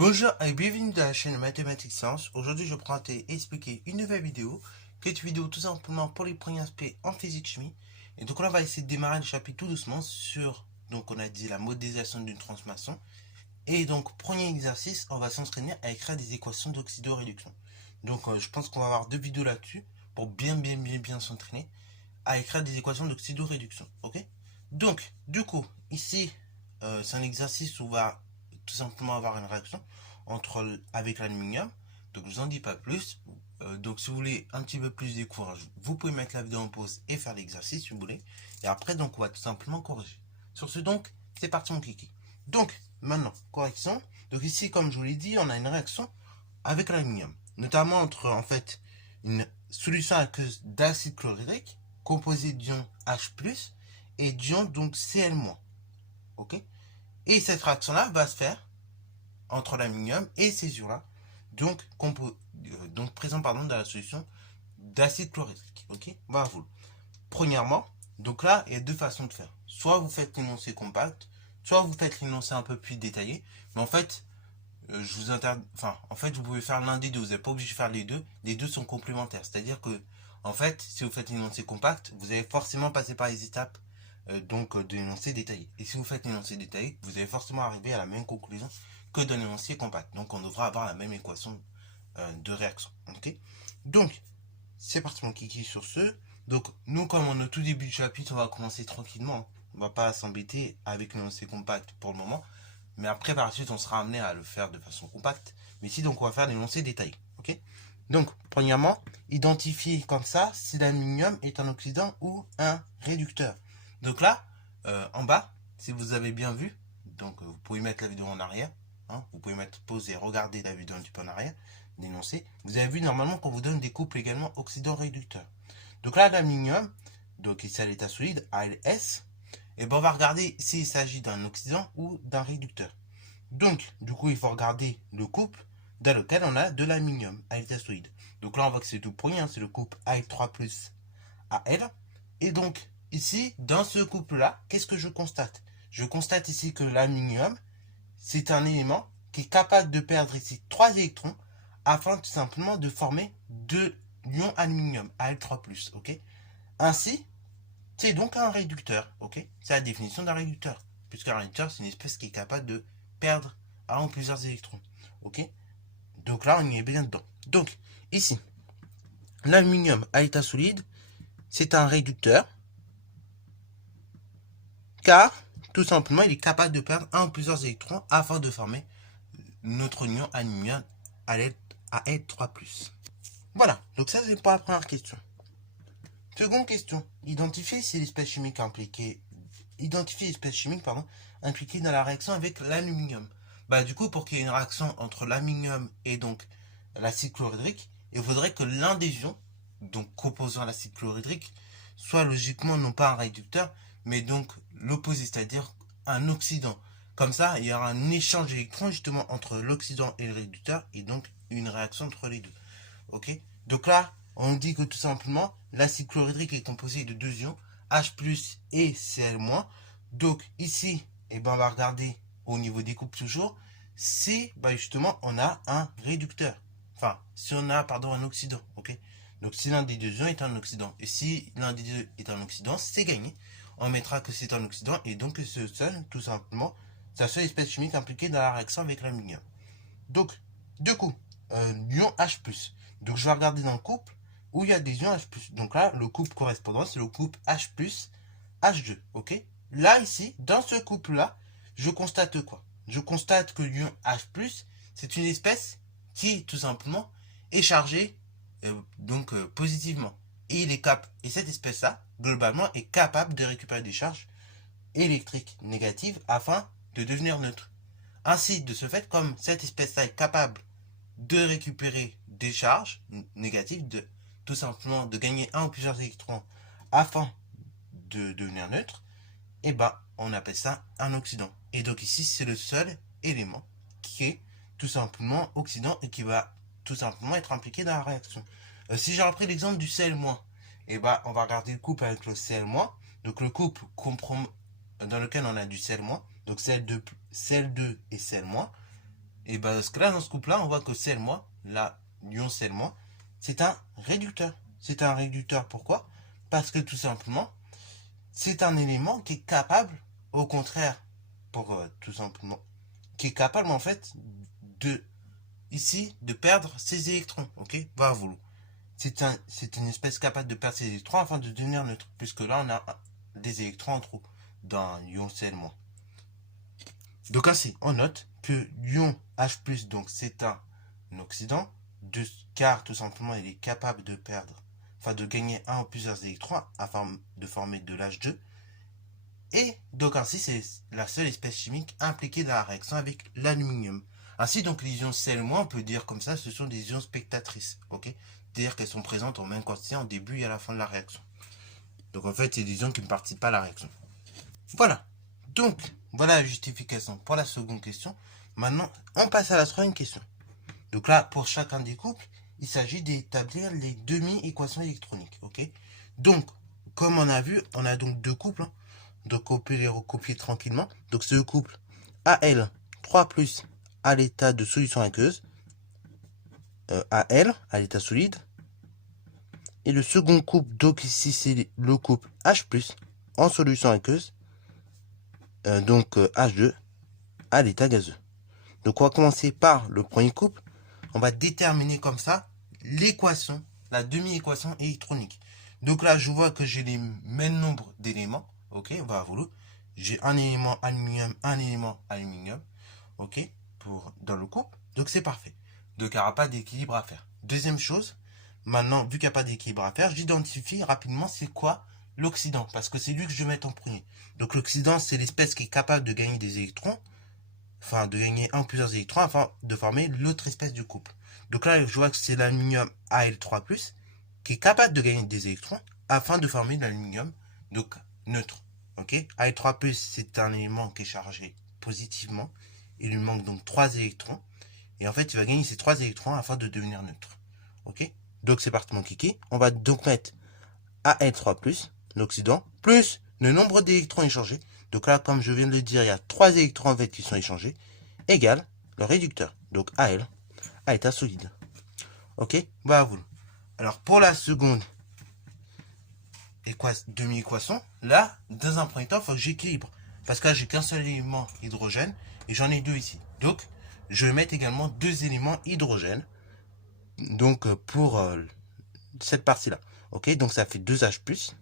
Bonjour et bienvenue dans la chaîne Mathématiques Sciences. Aujourd'hui, je prends à expliquer une nouvelle vidéo, qui est une vidéo tout simplement pour les premiers aspects en physique-chimie. Et donc là, on va essayer de démarrer le chapitre tout doucement sur, donc on a dit la modélisation d'une transformation. Et donc, premier exercice, on va s'entraîner à écrire des équations d'oxydoréduction. Donc, je pense qu'on va avoir deux vidéos là-dessus pour bien s'entraîner à écrire des équations d'oxydoréduction. Ok? Donc, du coup, ici, c'est un exercice où on va tout simplement avoir une réaction avec l'aluminium. Donc, je vous en dis pas plus. Donc, si vous voulez un petit peu plus de cours, vous pouvez mettre la vidéo en pause et faire l'exercice si vous voulez. Et après, donc, on va tout simplement corriger. Sur ce, donc, c'est parti mon kiki. Donc, maintenant, correction. Donc ici, comme je vous l'ai dit, on a une réaction avec l'aluminium. Notamment entre, en fait, une solution aqueuse d'acide chlorhydrique composé d'ions H+, et d'ions donc Cl-. Ok? Et cette réaction-là va se faire entre l'aluminium et ces ions-là, donc, présents dans la solution d'acide chlorhydrique. Ok? Voilà. Premièrement, donc là, il y a deux façons de faire. Soit vous faites l'énoncé compact, soit vous faites l'énoncé un peu plus détaillé. Mais en fait, je vous interdis. Enfin, en fait, vous pouvez faire l'un des deux. Vous n'êtes pas obligé de faire les deux. Les deux sont complémentaires. C'est-à-dire que, en fait, si vous faites l'énoncé compact, vous allez forcément passer par les étapes de l'énoncé détaillé. Et si vous faites l'énoncé détaillé, vous allez forcément arriver à la même conclusion que dans l'énoncé compact. Donc, on devra avoir la même équation de réaction. Ok? Donc, c'est parti mon kiki sur ce. Donc, nous, comme on est au tout début du chapitre, on va commencer tranquillement. On va pas s'embêter avec l'énoncé compact pour le moment. Mais après, par la suite, on sera amené à le faire de façon compacte. Mais ici, donc, on va faire l'énoncé détaillé. Ok? Donc, premièrement, identifier comme ça si l'aluminium est un oxydant ou un réducteur. Donc là, en bas, si vous avez bien vu, donc vous pouvez mettre la vidéo en arrière. Hein, vous pouvez mettre pause et regarder la vidéo un petit peu en arrière, d'énoncer. Vous avez vu normalement qu'on vous donne des couples également oxydant-réducteurs. Donc là, l'aluminium, donc ici à l'état solide, ALS, et ben on va regarder s'il s'agit d'un oxydant ou d'un réducteur. Donc, du coup, il faut regarder le couple dans lequel on a de l'aluminium à l'état solide. Donc là, on voit que c'est tout premier, hein, c'est le couple Al3 plus Al. Et donc, ici, dans ce couple-là, qu'est-ce que je constate? Je constate ici que l'aluminium, c'est un élément qui est capable de perdre ici 3 électrons afin tout simplement de former 2 ions aluminium, Al3+, ok? Ainsi, c'est donc un réducteur, ok? C'est la définition d'un réducteur, puisqu'un réducteur, c'est une espèce qui est capable de perdre un ou plusieurs électrons, ok? Donc là, on y est bien dedans. Donc, ici, l'aluminium à état solide, c'est un réducteur, car, tout simplement, il est capable de perdre un ou plusieurs électrons afin de former notre ion aluminium à Al3+. Voilà, donc ça c'est pour la première question. Seconde question, identifier si l'espèce chimique impliquée, impliquée dans la réaction avec l'aluminium. Bah du coup, pour qu'il y ait une réaction entre l'aluminium et donc l'acide chlorhydrique, il faudrait que l'un des ions, donc composant l'acide chlorhydrique, soit logiquement non pas un réducteur, mais donc l'opposé, c'est-à-dire un oxydant. Comme ça, il y aura un échange d'électrons justement entre l'oxydant et le réducteur, et donc une réaction entre les deux. Ok? Donc là, on dit que tout simplement, l'acide chlorhydrique est composé de deux ions, H+, et Cl-. Donc ici, on va regarder au niveau des couples toujours, c'est justement, on a un réducteur. Enfin, si on a, un oxydant, ok? Donc si l'un des deux ions est un oxydant, et si l'un des deux est un oxydant, c'est gagné. On mettra que c'est un oxydant, et donc que ce seul, tout simplement, c'est la seule espèce chimique impliquée dans la réaction avec l'aluminium. Donc, du coup, l'ion H+. Donc, je vais regarder dans le couple où il y a des ions H+. Donc là, le couple correspondant, c'est le couple H+, H2. Ok? Là, ici, dans ce couple-là, je constate quoi? Je constate que l'ion H+, c'est une espèce qui, tout simplement, est chargée positivement. Et, et cette espèce-là, globalement, est capable de récupérer des charges électriques négatives afin de devenir neutre. Ainsi, de ce fait, comme cette espèce-là est capable de récupérer des charges négatives, tout simplement de gagner un ou plusieurs électrons afin de devenir neutre, et on appelle ça un oxydant. Et donc ici, c'est le seul élément qui est tout simplement oxydant et qui va tout simplement être impliqué dans la réaction. Si j'ai repris l'exemple du Cl-, on va regarder le couple avec le Cl-. Donc le couple dans lequel on a du Cl-, donc Cl2 et Cl-. Et ben, parce que là, dans ce couple-là, on voit que Cl-, la l'ion Cl-, c'est un réducteur. C'est un réducteur, pourquoi? Parce que tout simplement, c'est un élément qui est capable, au contraire, pour tout simplement, qui est capable en fait de, ici, de perdre ses électrons, ok? Va vouloir. C'est une espèce capable de perdre ses électrons afin de devenir neutre, puisque là, on a des électrons en trop dans l'ion Cl-. Donc ainsi, on note que l'ion H+, donc c'est un oxydant, car tout simplement il est capable de perdre, enfin de gagner un ou plusieurs électrons afin de former de l'H2. Et donc ainsi, c'est la seule espèce chimique impliquée dans la réaction avec l'aluminium. Ainsi, donc les ions Cl-, on peut dire comme ça, ce sont des ions spectatrices, ok? C'est-à-dire qu'elles sont présentes en même quantité au début et à la fin de la réaction. Donc en fait, c'est des ions qui ne participent pas à la réaction. Voilà. Donc, voilà la justification pour la seconde question. Maintenant, on passe à la troisième question. Donc là, pour chacun des couples, il s'agit d'établir les demi-équations électroniques. Ok. Donc, comme on a vu, on a donc deux couples. Hein. Donc, on peut les recopier tranquillement. Donc, c'est le couple Al3+ à l'état de solution aqueuse. Al à l'état solide. Et le second couple, donc ici, c'est le couple H+ en solution aqueuse. Donc H2 à l'état gazeux. Donc on va commencer par le premier couple. On va déterminer comme ça l'équation, la demi-équation électronique. Donc là, je vois que j'ai les mêmes nombres d'éléments. Ok, on va voir. J'ai un élément aluminium, un élément aluminium. Ok, dans le couple. Donc c'est parfait. Donc il n'y aura pas d'équilibre à faire. Deuxième chose, maintenant, vu qu'il n'y a pas d'équilibre à faire, j'identifie rapidement c'est quoi l'oxydant, parce que c'est lui que je vais mettre en premier. Donc l'oxydant, c'est l'espèce qui est capable de gagner des électrons, enfin de gagner un ou plusieurs électrons afin de former l'autre espèce du couple. Donc là, je vois que c'est l'aluminium Al3+, qui est capable de gagner des électrons afin de former l'aluminium donc neutre. Ok, Al3+, c'est un élément qui est chargé positivement. Il lui manque donc 3 électrons. Et en fait, il va gagner ces 3 électrons afin de devenir neutre. Ok, donc c'est parti mon kiki. On va donc mettre Al3+, l'oxydant, plus le nombre d'électrons échangés. Donc là, comme je viens de le dire, il y a 3 électrons en fait qui sont échangés, égale le réducteur. Donc Al à état solide. Ok, voilà vous. Alors pour la seconde demi-équation, là, dans un premier temps, il faut que j'équilibre. Parce que là, j'ai qu'un seul élément hydrogène et j'en ai deux ici. Donc, je vais mettre également deux éléments hydrogène. Donc, pour cette partie-là. Ok, donc ça fait 2H+.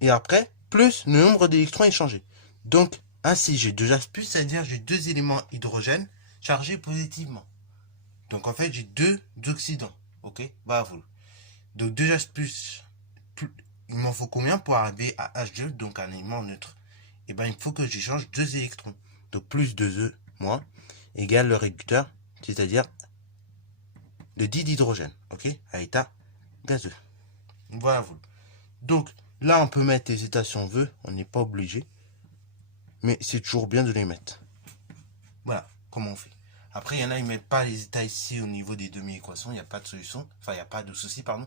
Et après, plus le nombre d'électrons échangés. Donc, ainsi, j'ai 2H+, c'est-à-dire j'ai deux éléments hydrogène chargés positivement. Donc, en fait, j'ai deux oxydants. Ok, bah vous. Donc, 2H+, il m'en faut combien pour arriver à H2, donc un élément neutre? Et ben, il faut que j'échange deux électrons. Donc, plus 2E moins égale le réducteur, c'est-à-dire le dihydrogène, ok, à état gazeux. Voilà vous. Donc, là, on peut mettre les états si on veut, on n'est pas obligé. Mais c'est toujours bien de les mettre. Voilà, comment on fait. Après, il y en a, ils ne mettent pas les états ici au niveau des demi-équations, il n'y a pas de solution, enfin, il n'y a pas de souci, pardon.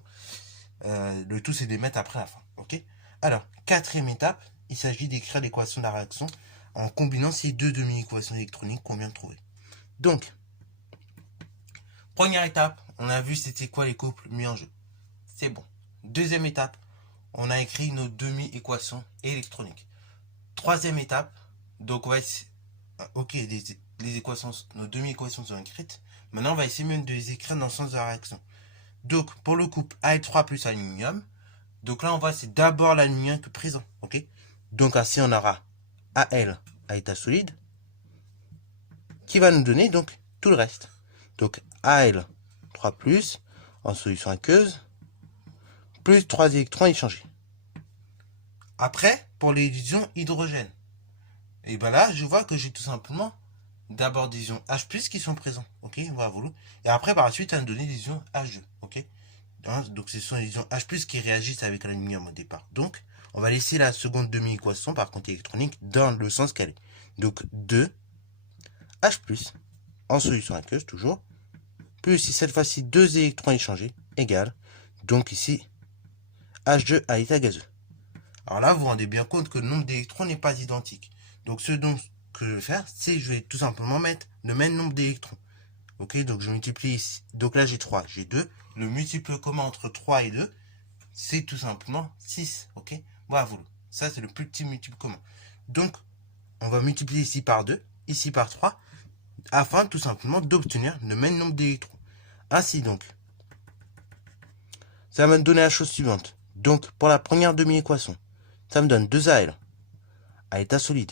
Le tout, c'est de les mettre après la fin, ok. Alors, quatrième étape, il s'agit d'écrire l'équation de la réaction en combinant ces deux demi-équations électroniques qu'on vient de trouver. Donc, première étape, on a vu c'était quoi les couples mis en jeu. C'est bon. Deuxième étape, on a écrit nos demi-équations électroniques. Troisième étape, donc on va essayer, ok, les équations, nos demi-équations sont écrites. Maintenant, on va essayer même de les écrire dans le sens de la réaction. Donc, pour le couple Al3 plus aluminium, donc là, on voit c'est d'abord l'aluminium que présent, ok. Donc ainsi, on aura Al à état solide, qui va nous donner donc tout le reste. Donc Al3 plus en solution aqueuse, plus 3 électrons échangés. Après, pour les ions hydrogène, et ben là, je vois que j'ai tout simplement d'abord des ions H+, qui sont présents, ok, voilà, et après, par la suite, on va me donner des ions H2, ok. Donc, ce sont les ions H+, qui réagissent avec l'aluminium au départ. Donc, on va laisser la seconde demi-équation, par contre électronique, dans le sens qu'elle est. Donc, 2 H+, en solution aqueuse, toujours, plus cette fois-ci 2 électrons échangés, égale, donc ici, H2 à état gazeux. Alors là, vous vous rendez bien compte que le nombre d'électrons n'est pas identique. Donc, ce que je vais faire, c'est je vais tout simplement mettre le même nombre d'électrons. Ok, donc je multiplie ici. Donc là, j'ai 3, j'ai 2. Le multiple commun entre 3 et 2, c'est tout simplement 6. Ok, bravo. Ça, c'est le plus petit multiple commun. Donc, on va multiplier ici par 2, ici par 3, afin tout simplement d'obtenir le même nombre d'électrons. Ainsi donc, ça va me donner la chose suivante. Donc, pour la première demi-équation, ça me donne 2Al à état solide,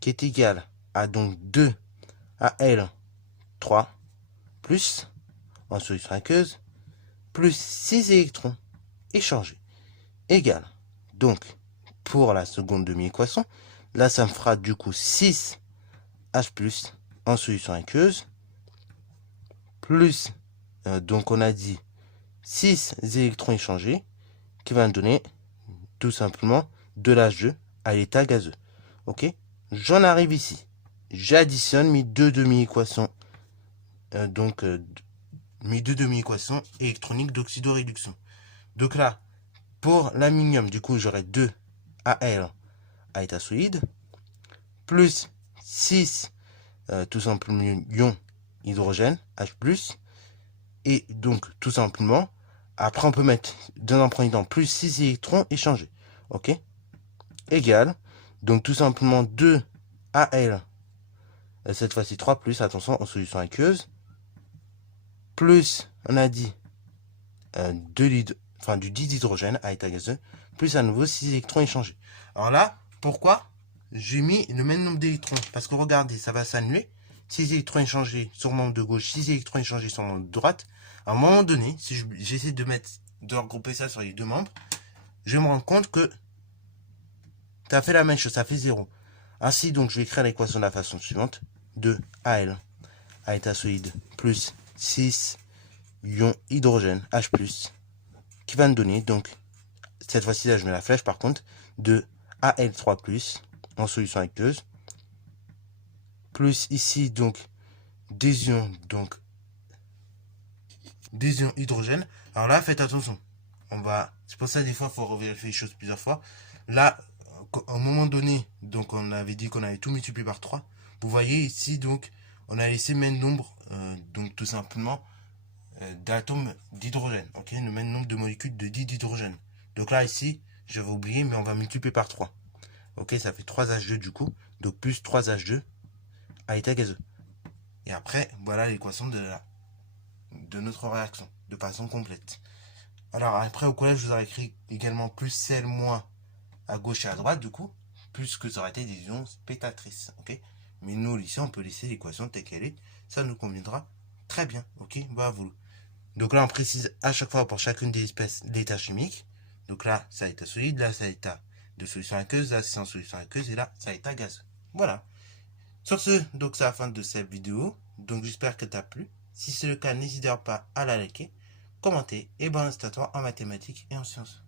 qui est égal à donc 2Al 3, plus, en solution aqueuse, plus 6 électrons échangés, égale. Donc, pour la seconde demi-équation, là, ça me fera du coup 6H+, en solution aqueuse, plus, donc on a dit 6 électrons échangés, qui va me donner tout simplement de l'H2 à l'état gazeux. Ok, j'en arrive ici. J'additionne mes deux demi-équations, mes deux demi-équations électroniques d'oxydoréduction. Donc là, pour l'aluminium, du coup, j'aurai 2Al à état solide, plus 6, tout simplement, ions hydrogène, H+, et donc, tout simplement, après, on peut mettre, dans un premier temps, plus 6 électrons échangés. Ok, égale, donc tout simplement 2Al, cette fois-ci 3 plus, attention, en solution aqueuse, plus, on a dit, du dihydrogène à état gazeux, plus à nouveau 6 électrons échangés. Alors là, pourquoi j'ai mis le même nombre d'électrons? Parce que regardez, ça va s'annuler. 6 électrons échangés sur membre de gauche, 6 électrons échangés sur membre de droite. À un moment donné, si j'essaie de regrouper ça sur les deux membres, je vais me rendre compte que ça fait la même chose, ça fait 0. Ainsi, donc, je vais écrire l'équation de la façon suivante. 2Al à état solide plus 6 ions hydrogène H+, qui va me donner, donc, cette fois-ci, là, je mets la flèche, par contre, 2Al3+, en solution aqueuse, plus ici, donc, des ions hydrogène. Alors là, faites attention. C'est pour ça, des fois, il faut revérifier les choses plusieurs fois. Là, à un moment donné, donc, on avait dit qu'on avait tout multiplié par 3. Vous voyez ici, donc, on a laissé le même nombre, donc, tout simplement, d'atomes d'hydrogène. Ok, le même nombre de molécules de dihydrogène. Donc là, ici, j'avais oublié, mais on va multiplier par 3. Ok, ça fait 3H2 du coup. Donc plus 3H2 à état gazeux. Et après, voilà l'équation de notre réaction, de façon complète. Alors après, au collège, je vous aurais écrit également plus Cl- à gauche et à droite, du coup, plus que ça aurait été des ions spectatrices. Ok, mais nous, ici, on peut laisser l'équation telle qu'elle est. Ça nous conviendra très bien. Ok, bah vous. Donc là, on précise à chaque fois pour chacune des espèces l'état chimique. Donc là, ça a état solide, là, ça a état de solution aqueuse, là, c'est en solution aqueuse, et là, ça a état gazeux. Voilà. Sur ce, donc c'est la fin de cette vidéo. Donc j'espère que t'as plu. Si c'est le cas, n'hésite pas à la liker, commenter et bon reste à toi en mathématiques et en sciences.